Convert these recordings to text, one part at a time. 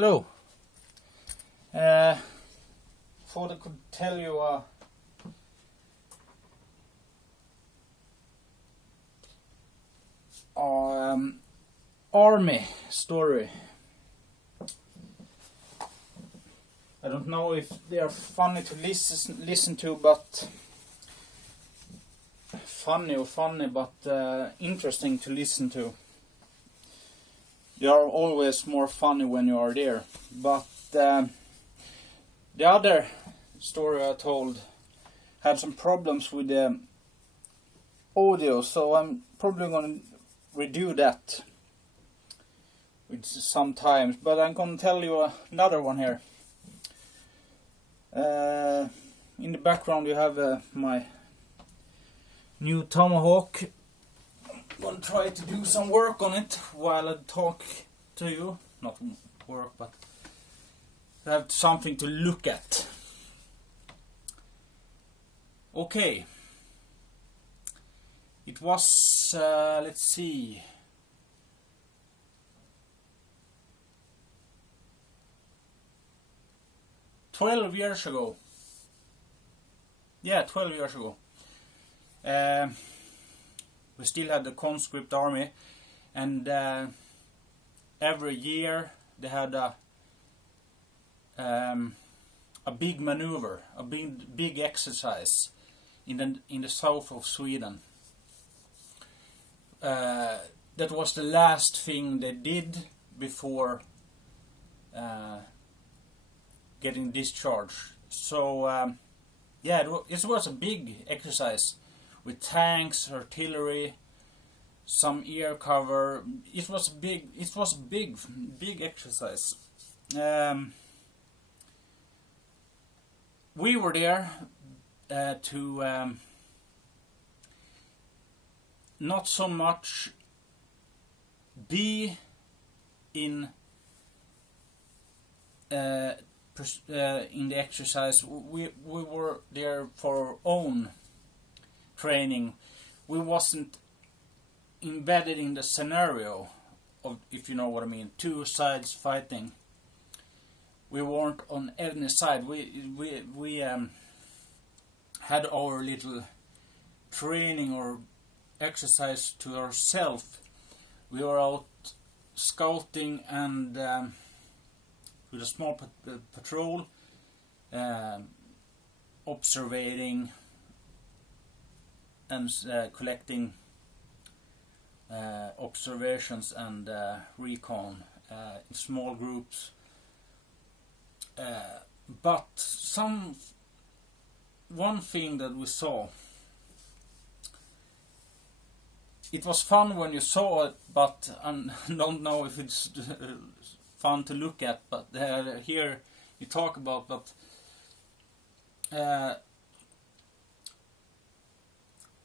Hello. Thought I could tell you army story. I don't know if they are funny to listen to, but interesting to listen to. They are always more funny when you are there. But the other story I told had some problems with the audio, so I'm probably going to redo that with some times. But I'm going to tell you another one here. In the background you have my new tomahawk. I'm going to try to do some work on it while I talk to you. Not work, but have something to look at. Okay. It was, let's see, 12 years ago. Yeah, 12 years ago. We still had the conscript army, and every year they had a big maneuver, a big exercise in the south of Sweden. That was the last thing they did before getting discharged. So yeah, it was a big exercise with tanks, artillery, some air cover. It was a big exercise. We were there to not so much be in the exercise. We were there for our own training. We wasn't embedded in the scenario of, if you know what I mean, two sides fighting. We weren't on any side. We had our little training or exercise to ourselves. We were out scouting and with a small patrol, observing and collecting observations and recon in small groups. But one thing that we saw, it was fun when you saw it, but I don't know if it's fun to look at. But here you talk about, but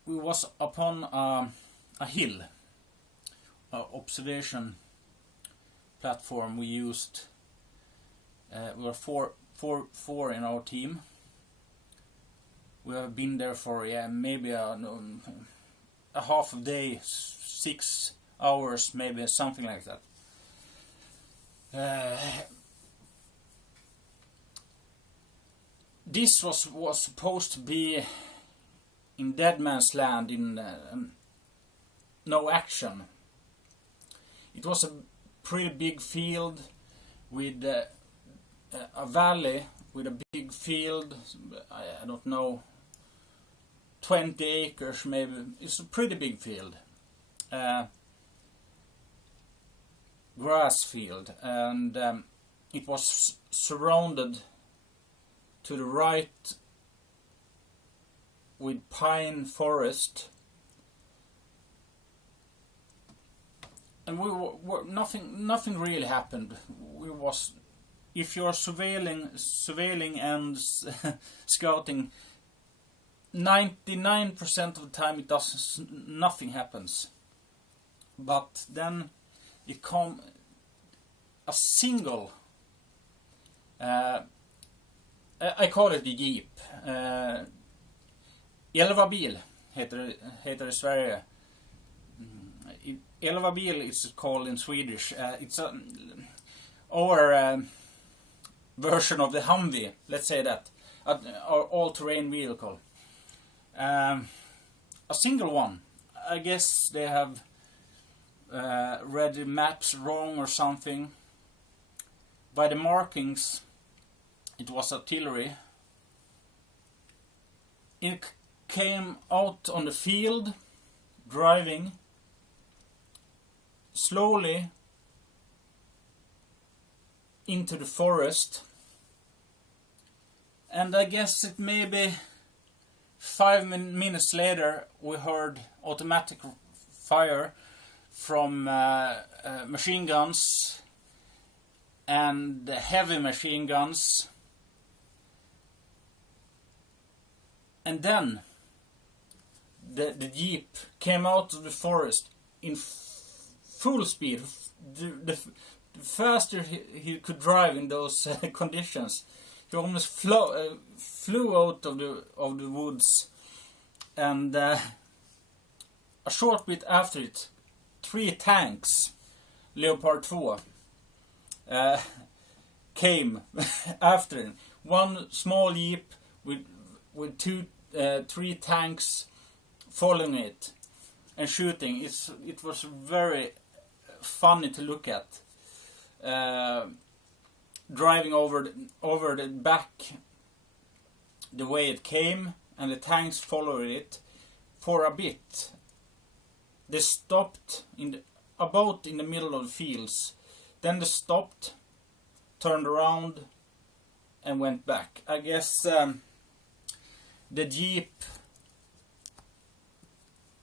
we was upon a hill, observation platform. We used. We were four in our team. We have been there for maybe a half a day, 6 hours, maybe something like that. This was supposed to be in dead man's land, in no action. It was a pretty big field with a valley with a big field. I don't know, 20 acres maybe. It's a pretty big field. Grass field, and it was surrounded to the right with pine forest, and we were nothing really happened. We was, if you're surveilling and scouting, 99% of the time nothing happens. But then it come a single, I call it a jeep, 11 bil heter det i Sverige. 11 bil is called in Swedish. It's a our version of the Humvee, let's say that, our all-terrain vehicle. A single one. I guess they have read the maps wrong or something. By the markings, it was artillery. It came out on the field, driving slowly into the forest, and I guess it maybe 5 minutes later we heard automatic fire from machine guns and heavy machine guns, and then the jeep came out of the forest in full speed. The faster he could drive in those conditions, he almost flew out of the woods, and a short bit after it, 3 tanks, Leopard 2, came after him. One small jeep with 3 tanks following it and shooting. It was very funny to look at. Driving over the back the way it came, and the tanks followed it for a bit. They stopped about in the middle of the fields. Then they stopped, turned around, and went back. I guess the jeep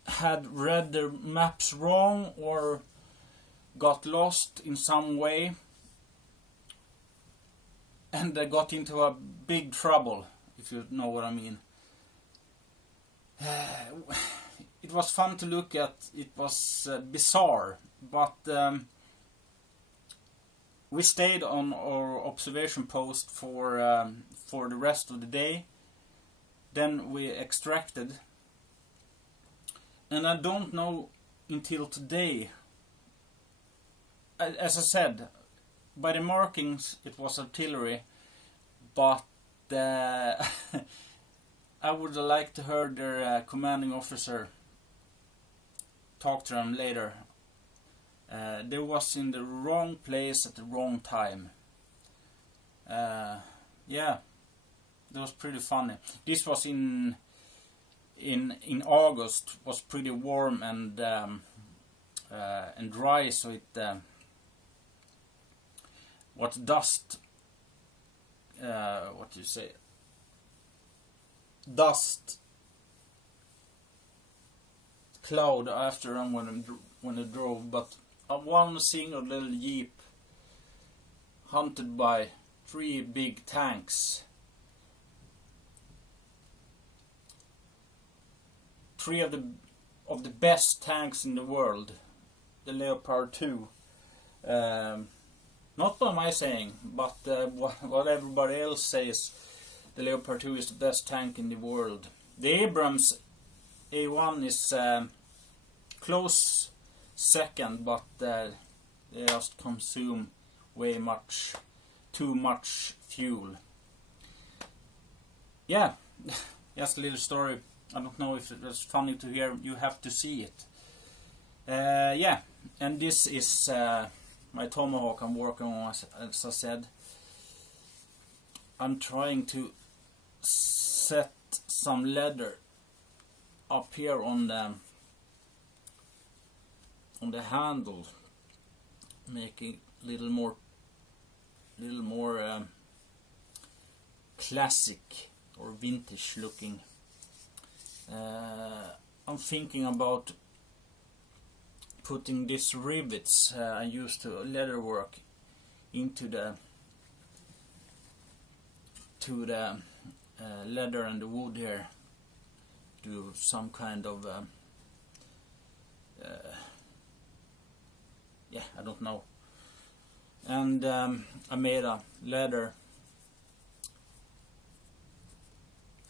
had read the maps wrong or got lost in some way, and they got into a big trouble, if you know what I mean. It was fun to look at. It was bizarre, but we stayed on our observation post for the rest of the day. Then we extracted, and I don't know until today. As I said, by the markings it was artillery, but I would have liked to hear their commanding officer talk to them later. They was in the wrong place at the wrong time. Yeah, that was pretty funny. This was in August. Was pretty warm and dry, so it what dust, what do you say, dust cloud after them when I drove, but one single little jeep hunted by 3 big tanks. 3 of the best tanks in the world, the Leopard 2. Not by my saying, but what everybody else says, the Leopard 2 is the best tank in the world. The Abrams A1 is close second, but they just consume way too much fuel. Yeah, just a little story. I don't know if it was funny to hear. You have to see it. Yeah, and this is my tomahawk I'm working on, as I said. I'm trying to set some leather up here on the handle, making a little more classic or vintage looking. I'm thinking about putting these rivets I used to leather work into the leather and the wood here. Do some kind of yeah, I don't know. And I made a leather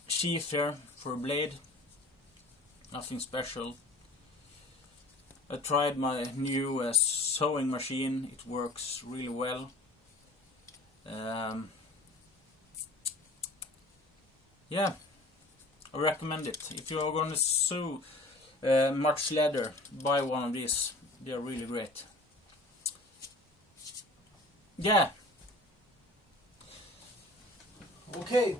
sheath here for a blade. Nothing special. I tried my new sewing machine. It works really well. Yeah, I recommend it. If you are going to sew much leather, buy one of these. They are really great. Yeah. Okay.